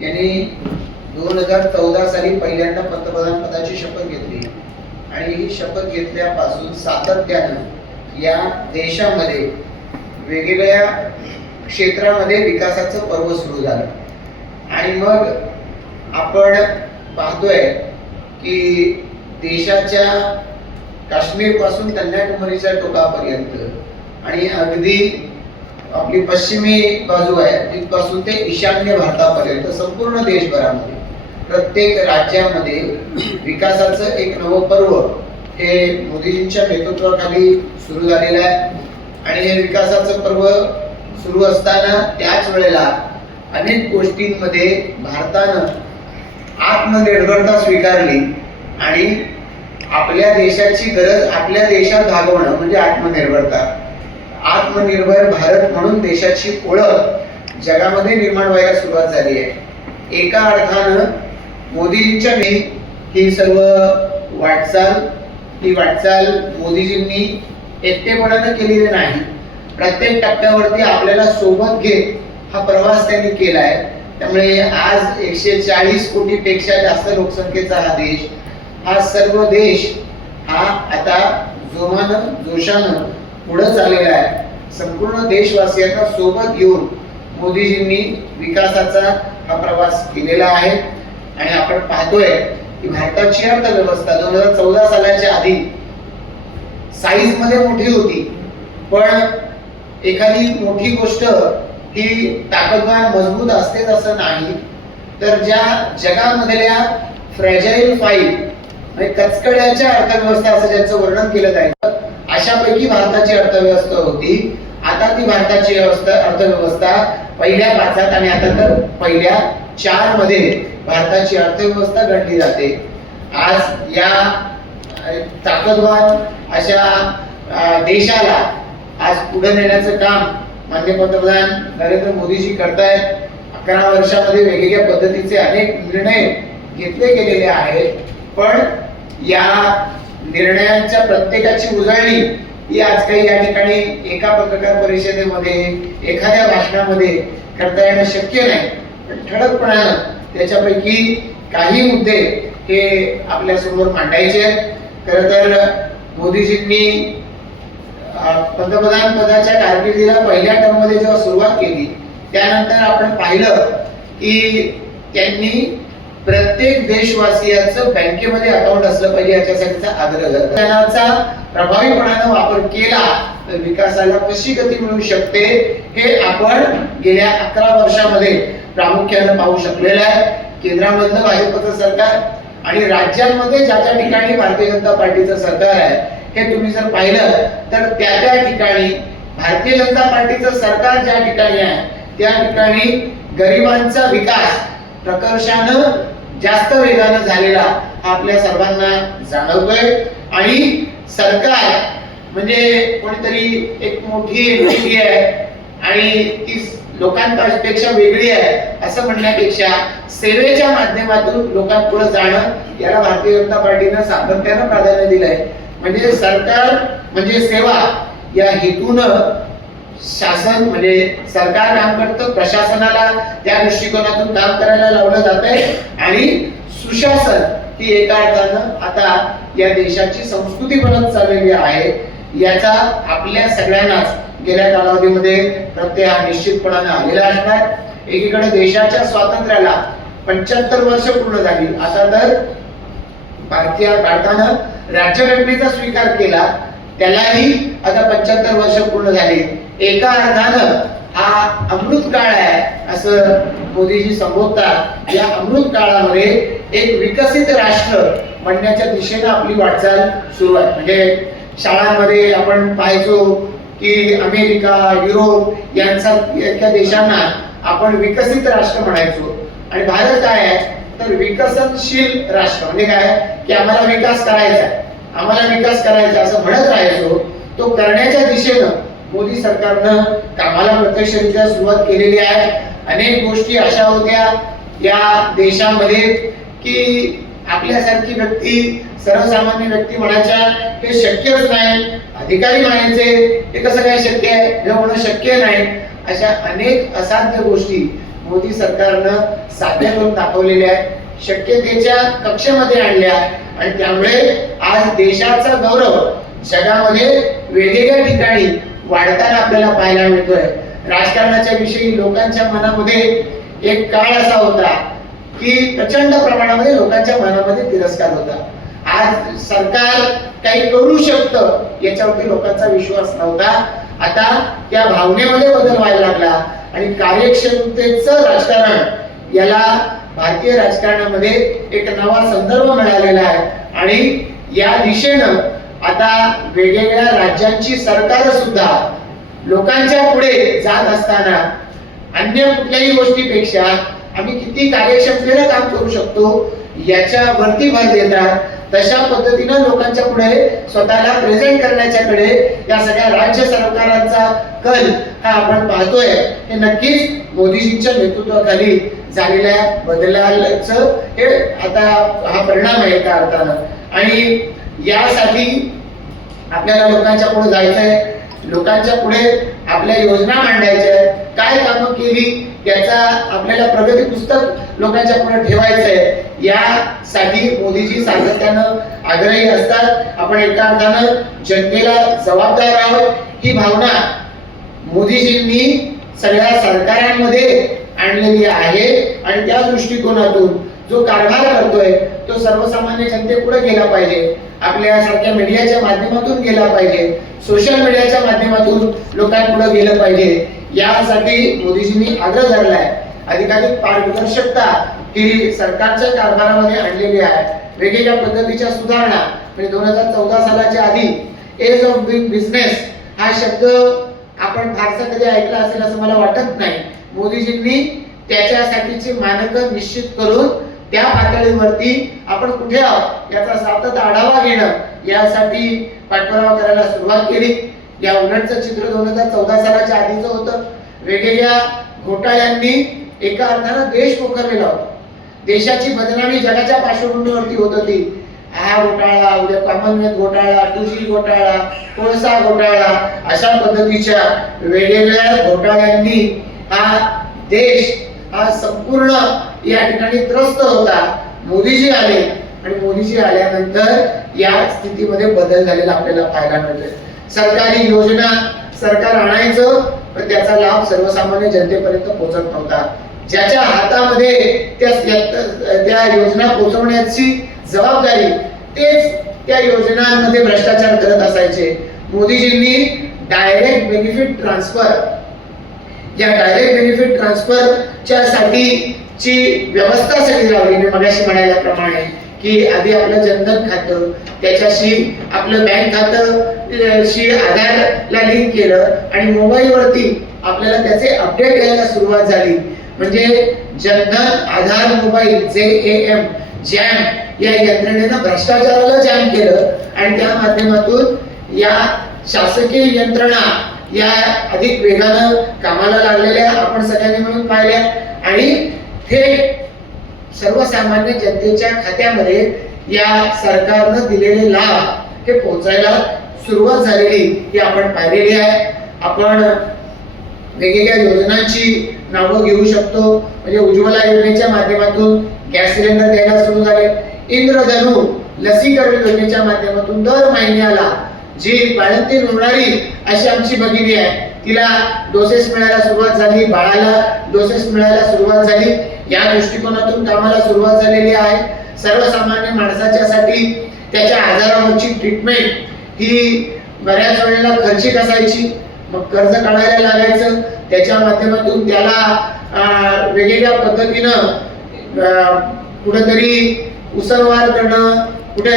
यांनी दोन हजार चौदा साली पहिल्यांदा पंतप्रधान पदाची शपथ घेतली. आणि ही शपथ घेतल्यापासून सातत्यानं या देशामध्ये वेगवेगळ्या क्षेत्रामध्ये विकासाचं पर्व सुरू झालं. आणि मग आपण पाहतोय की देशाच्या काश्मीरपासून कन्याकुमारीच्या टोकापर्यंत आणि अगदी आपली पश्चिमी बाजू आहे तिथपासून ते ईशान्य भारतापर्यंत संपूर्ण देशभरामध्ये प्रत्येक राज्यामध्ये विकासाचं एक नवं पर्व हे मोदीजींच्या नेतृत्वाखाली सुरू झालेलं आहे. आणि हे विकासाचं पर्व सुरू असताना त्याच वेळेला अनेक गोष्टींमध्ये भारतानं आत्मनिर्भरता स्वीकारली आणि आपल्या देशाची गरज आपल्या देशात भागवणं म्हणजे आत्मनिर्भरता. आत्मनिर्भर भारत म्हणून देशाची ओळख जगामध्ये निर्माण व्हायला सुरुवात झाली आहे. एका अर्थानं मोदीजींच्या मी ही सर्व वाटचाल ही वाटचाल मोदीजींनी एकटेपणानं केलेली नाही. प्रत्येक टप्प्यावरती आपल्याला सोबत घेत हा प्रवास त्यांनी केला आहे त्यामुळे आज एकशे चाळीस कोटीपेक्षा जास्त लोकसंख्येचा हा देश हा सर्व देश हा आता जोमानं जोशानं पुढं चाललेला आहे. संपूर्ण देशवासियांना सोबत घेऊन मोदीजींनी विकासाचा हा प्रवास केलेला आहे. आणि आपण पाहतोय की भारताची अर्थव्यवस्था दोन हजार चौदा सालाच्या आधी साईजमध्ये मोठी होती. पण एखादी मोठी गोष्ट ही ताकदवान मजबूत असतेच असं नाही. तर ज्या जगामधल्या फ्रॅजाईल फाईल म्हणजे कचकड्याच्या अर्थव्यवस्था असं ज्याचं वर्णन केलं जायचं अशापैकी भारताची अर्थव्यवस्था होती. आता ती भारताची व्यवस्था अर्थव्यवस्था पहिल्या पाचात आणि आता तर पहिल्या चारमध्ये भारताची अर्थव्यवस्था घडली जाते. आज या ताकदवान अशा देशाला आज पुढे नेण्याचं काम माननीय पंतप्रधान नरेंद्र मोदीजी करतायत. अकरा वर्षामध्ये वेगवेगळ्या पद्धतीचे अनेक निर्णय घेतले गेलेले आहेत. पण या निर्णयांच्या प्रत्येकाची उजळणी ही आज काही या ठिकाणी एका पत्रकार परिषदेमध्ये एखाद्या भाषणामध्ये करता येणं शक्य नाही. पण ठळकपणानं त्याच्यापैकी काही मुद्दे हे आपल्यासमोर मांडायचे आहेत. तर मोदीजींनी पंतप्रधान पदाच्या कारकिर्दीला पहिल्या टर्ममध्ये जेव्हा सुरुवात केली त्यानंतर आपण पाहिलं की त्यांनी प्रत्येक देशवासियाचं बँकेमध्ये अकाउंट असलं पाहिजे याच्यासाठीचा आग्रह धरला. प्रभावीपणानं वापर केला तर विकासाला कशी गती मिळू शकते हे आपण गेल्या अकरा वर्षामध्ये प्रामुख्यानं पाहू शकलेलं आहे केंद्रामधलं भाजपचं सरकार आणि राज्यांमध्ये ज्या ज्या ठिकाणी भारतीय जनता पार्टीचं सरकार आहे हे तुम्ही जर पाहिलं तर त्या त्या ठिकाणी भारतीय जनता पार्टीचं सरकार ज्या ठिकाणी आहे त्या ठिकाणी गरिबांचा विकास प्रकर्षानं जास्त वेगानं झालेला हा आपल्या सर्वांना जाणवतोय. आणि सरकार म्हणजे कोणीतरी एक मोठी व्यक्ती आहे आणि ती लोकांपेक्षा वेगळी आहे असं म्हणण्यापेक्षा सेवेच्या माध्यमातून लोकांपुढे जाणं याला भारतीय जनता पार्टीनं सातत्यानं प्राधान्य दिलंय. म्हणजे सरकार म्हणजे सेवा या हेतून शासन म्हणजे सरकार काम करतं प्रशासनाला त्या दृष्टिकोनातून काम करायला लावलं जात आहे आणि सुशासन ही एका अर्थानं आता या देशाची संस्कृती बनत चाललेली आहे. याचा आपल्या सगळ्यांनाच गेल्या कालावधीमध्ये प्रत्यय हा निश्चितपणाने आलेला असणार. एकीकडे देशाच्या स्वातंत्र्याला पंच्याहत्तर वर्ष पूर्ण झाली. आता तर भारतीय भारतानं राज्यघटनेचा स्वीकार केला. त्यालाही आता पंच्याहत्तर वर्ष पूर्ण झाली. एका अर्थानं हा अमृत काळ आहे असं मोदीजी संबोधतात. या अमृत काळामध्ये एक विकसित राष्ट्र म्हणण्याच्या दिशेनं आपली वाटचाल सुरू आहे. म्हणजे शाळांमध्ये आपण पाहायचो की अमेरिका युरोप यांचा यांच्या देशांना आपण विकसित राष्ट्र म्हणायचो. आणि भारत काय आहे? तर विकसनशील राष्ट्र. म्हणजे काय? की आम्हाला विकास करायचा आहे. आम्हाला विकास करायचा असं म्हणत राहायचो. तो करण्याच्या दिशेनं मोदी सरकारनं कामाला प्रत्यक्षरित्या सुरुवात केलेली आहे. अनेक गोष्टी अशा होत्या या देशामध्ये की आपल्यासारखी व्यक्ती सर्वसामान्य व्यक्ती म्हणायच्या हे शक्यच नाही. अधिकारी म्हणायचे हे कसं काय शक्य आहे? हे होणं शक्य नाही. अशा अनेक असाध्य गोष्टी मोदी सरकारनं साध्य करून दाखवलेल्या आहेत. शक्यतेच्या कक्षेमध्ये आणल्या आणि त्यामुळे आज देशाचा गौरव जगामध्ये वेगवेगळ्या ठिकाणी वाढताना आपल्याला पाहायला मिळतोय. राजकारणाच्या विषयी लोकांच्या मनामध्ये एक काळ असा होता की प्रचंड प्रमाणामध्ये लोकांच्या मनामध्ये तिरस्कार होता. आज सरकार काही करू शकतं याच्यावरती लोकांचा विश्वास नव्हता. आता त्या भावनेमध्ये बदल व्हायला लागला आणि कार्यक्षमतेचं राजकारण याला भारतीय राजकारणामध्ये एक नवा संदर्भ मिळालेला आहे. आणि या दिशेनं आता वेगवेगळ्या राज्यांची सरकार सुद्धा लोकांच्या पुढे जात असताना अन्य कुठल्याही गोष्टीपेक्षा आम्ही किती कार्यक्षमतेनं काम करू शकतो याच्यावरती भर देतात तशा पद्धतीनं लोकांच्या पुढे स्वतःला प्रेझेंट करण्याच्याकडे या सगळ्या राज्य सरकारांचा कल हा आपण पाहतोय. हे नक्कीच मोदीजींच्या नेतृत्वाखाली झालेल्या बदलाचं हे आता हा परिणाम आहे एका अर्थानं. आणि यासाठी आपल्याला लोकांच्या पुढे जायचंय. लोकांच्या पुढे आपल्या योजना मांडायच्या आहेत. काय कामं केली याचा आपल्याला प्रगती पुस्तक लोकांच्या पुढे ठेवायचं आहे यासाठी मोदीजी सातत्यानं आग्रही असतात. आपण एका अर्थानं जनतेला जबाबदार आहोत. ही भावना मोदीजींनी सगळ्या सरकारांमध्ये आणलेली आहे. आणि त्या दृष्टिकोनातून जो कारभार करतोय तो सर्वसामान्य जनतेपुढे गेला पाहिजे? आपल्या सारख्या मीडियाच्या माध्यमातून गेला पाहिजे. सोशल मीडियाच्या माध्यमातून लोकांपुढे गेलं पाहिजे. यासाठी मोदीजींनी आग्रह धरलाय. अधिकाधिक पारदर्शकता ही सरकारच्या कारभारामध्ये आणलेली आहे. वेगवेगळ्या पद्धतीच्या सुधारणा म्हणजे दोन हजार चौदा सालाच्या आधी एज ऑफ डुईंग बिझनेस हा शब्द आपण फारसा कधी ऐकला असेल असं मला वाटत नाही. मोदीजींनी त्याच्यासाठीची मानकं निश्चित करून त्या पातळीवरती आपण कुठे आहोत? याचा सातत आढावा घेणं. यासाठी पाठपुरावा करायला सुरुवात केली. या उलटचं चित्र दोन हजार चौदा सालाच्या आधीचं होतं. वेगवेगळ्या घोटाळ्यांनी एका अर्थानं देश पोखरलेला होता. देशाची बदनामी जगाच्या पार्श्वभूमीवरती होत होती. हा घोटाळा उद्या कॉमनवेल्थ घोटाळा टू जी घोटाळा कोळसा घोटाळा अशा पद्धतीच्या वेगवेगळ्या घोटाळ्यांनी हा देश हा संपूर्ण या ठिकाणी त्रस्त होता. मोदीजी आले आणि मोदीजी आल्यानंतर या स्थितीमध्ये बदल झालेला आपल्याला पाहायला मिळतोय. सरकारी योजना सरकार आणायचं पण त्याचा लाभ सर्वसामान्य जनतेपर्यंत पोहोचत नव्हता. ज्याच्या हातामध्ये त्या त्या योजना पोहोचवण्याची जबाबदारी तेच त्या योजनांमध्ये भ्रष्टाचार करत असायचे. मोदीजींनी डायरेक्ट बेनिफिट ट्रान्सफर या डायरेक्ट बेनिफिट ट्रान्सफरच्या साठी व्यवस्था सगळी लावली. मी मगाशी म्हणाल्याप्रमाणे की आधी आपलं जनधन खातं त्याच्याशी आपलं बँक खातं शी शी आधारला लिंक केलं आणि मोबाईलवरती आपल्याला त्याचे अपडेट यायला सुरुवात झाली. म्हणजे जनधन आधार मोबाईल जे ए एम जॅम या यंत्रणेनं भ्रष्टाचाराला जॅम केलं आणि त्या माध्यमातून या शासकीय यंत्रणा या अधिक वेगानं कामाला लागलेल्या आपण सगळ्यांनी मिळून पाहिल्या आणि थेट सर्वसामान्य जनतेच्या खात्यामध्ये या सरकारनं दिलेले लाभ हे पोहोचायला सुरुवात झालेली ही आपण पाहिलेली आहे. आपण वेगवेगळ्या योजनांची नावं घेऊ शकतो. म्हणजे उज्ज्वला योजनेच्या माध्यमातून गॅस सिलेंडर द्यायला सुरू झाले. इंद्रधनु लसीकरण योजनेच्या माध्यमातून दर महिन्याला जी बाळंती होणारी अशी आमची भगिनी आहे तिला डोसेस मिळायला सुरुवात झाली बाळाला डोसेस मिळायला सुरुवात झाली. या दृष्टिकोनातून कामाला सुरुवात झालेली आहे. सर्वसामान्य माणसाच्यासाठी त्याच्या आजारावरची ट्रीटमेंट ही बऱ्याच वेळेला खर्चिक असायची. मग कर्ज काढायला लागायचं. त्याच्या माध्यमातून त्याला वेगवेगळ्या पद्धतीनं अं, उसरवार करणं कुठे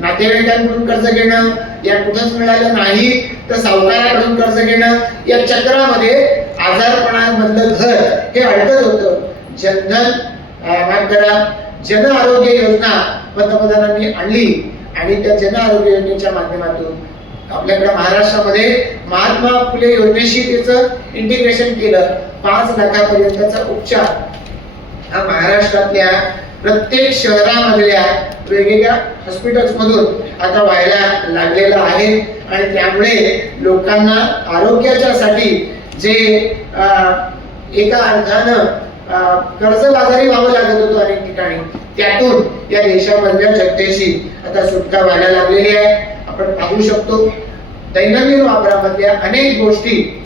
नातेवाईकांकडून कर्ज घेणं या कुठंच मिळालं नाही तर सावकाराकडून कर्ज घेणं या चक्रामध्ये आजारपणामधलं घर हे अडकत होतं. जनधन माफ करा जन आरोग्य योजना पंतप्रधानांनी आणली आणि त्या जन आरोग्य योजनेच्या माध्यमातून आपल्याकडे महाराष्ट्रामध्ये महात्मा फुले योजनेशी त्याचं इंटिग्रेशन केलं. पाच लाखापर्यंतचा उपचार हा महाराष्ट्रातल्या प्रत्येक शहरामधल्या वेगवेगळ्या हॉस्पिटल्स मधून आता व्हायला लागलेला आहे. आणि त्यामुळे लोकांना आरोग्याच्यासाठी जे एका अर्थानं कर्ज बाजारी व्हावं लागत होतं अनेक ठिकाणी. त्यातून या देशामधल्या जनतेची आता सुटका व्हायला लागलेली आहे. आपण पाहू शकतो दैनंदिन वापरामधल्या अनेक गोष्टी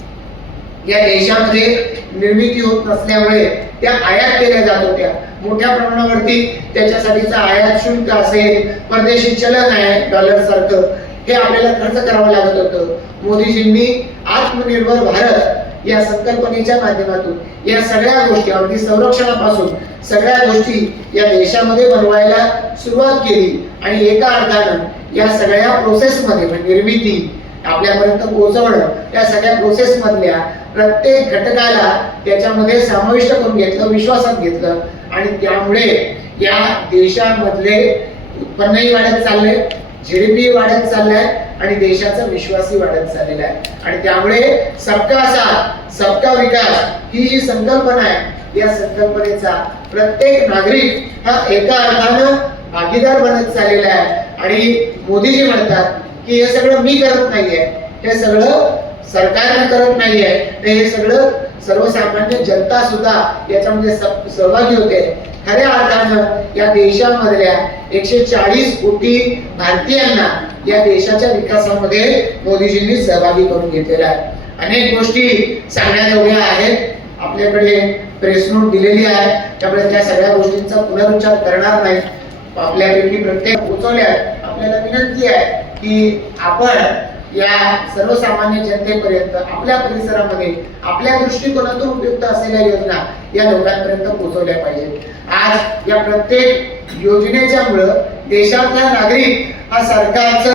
या देशामध्ये निर्मिती होत नसल्यामुळे त्या आयात केल्या जात होत्या. मोठ्या प्रमाणावरती त्याच्यासाठीचा आयात शुल्क असेल परदेशी चलन आहे डॉलर सारखं हे आपल्याला खर्च करावं लागत होतं. मोदीजींनी आत्मनिर्भर भारत या संकल्पनेच्या माध्यमातून या सगळ्या गोष्टी अगदी संरक्षणापासून सगळ्या गोष्टी या देशामध्ये बनवायला सुरुवात केली. आणि एका अर्थानं या सगळ्या प्रोसेसमध्ये म्हणजे निर्मिती आपल्यापर्यंत पोहोचवणं या सगळ्या प्रोसेसमधल्या प्रत्येक घटकाला त्याच्यामध्ये समाविष्ट करून घेतलं विश्वासात घेतलं. आणि त्यामुळे या देशामधले उत्पन्नही वाढत चाललंय जीडीपी वाढत चाललाय. आणि देशाचा विश्वासही वाढत चाललेला आहे. आणि त्यामुळे सबका साथ सबका विकास ही जी संकल्पना आहे या संकल्पनेचा प्रत्येक नागरिक हा एका अर्थानं भागीदार बनत चाललेला आहे. आणि मोदीजी म्हणतात की हे सगळं मी करत नाहीये. हे सगळं सरकारनं करत नाहीये. तर हे सगळं सर्वसामान्य जनता सुद्धा याच्यामध्ये सहभागी होते. खऱ्या अर्थानं या देशामधल्या एकशे चाळीस कोटी भारतीयांना या देशाच्या विकासामध्ये मोदीजींनी सहभागी करून घेतलेला आहे. अनेक गोष्टी सांगण्याजोग्या आहेत. आपल्याकडे प्रेस नोट दिलेली आहे. त्यामुळे त्या सगळ्या गोष्टींचा पुनरुच्चार करणार नाही. आपल्यापैकी प्रत्येक पोचवल्या आपल्याला विनंती आहे की आपण या सर्वसामान्य जनतेपर्यंत आपल्या परिसरामध्ये आपल्या दृष्टिकोनातून उपयुक्त असलेल्या योजना या लोकांपर्यंत पोहोचवल्या पाहिजेत. आज या प्रत्येक योजनेच्या मुळे देशातला नागरिक हा सरकारचं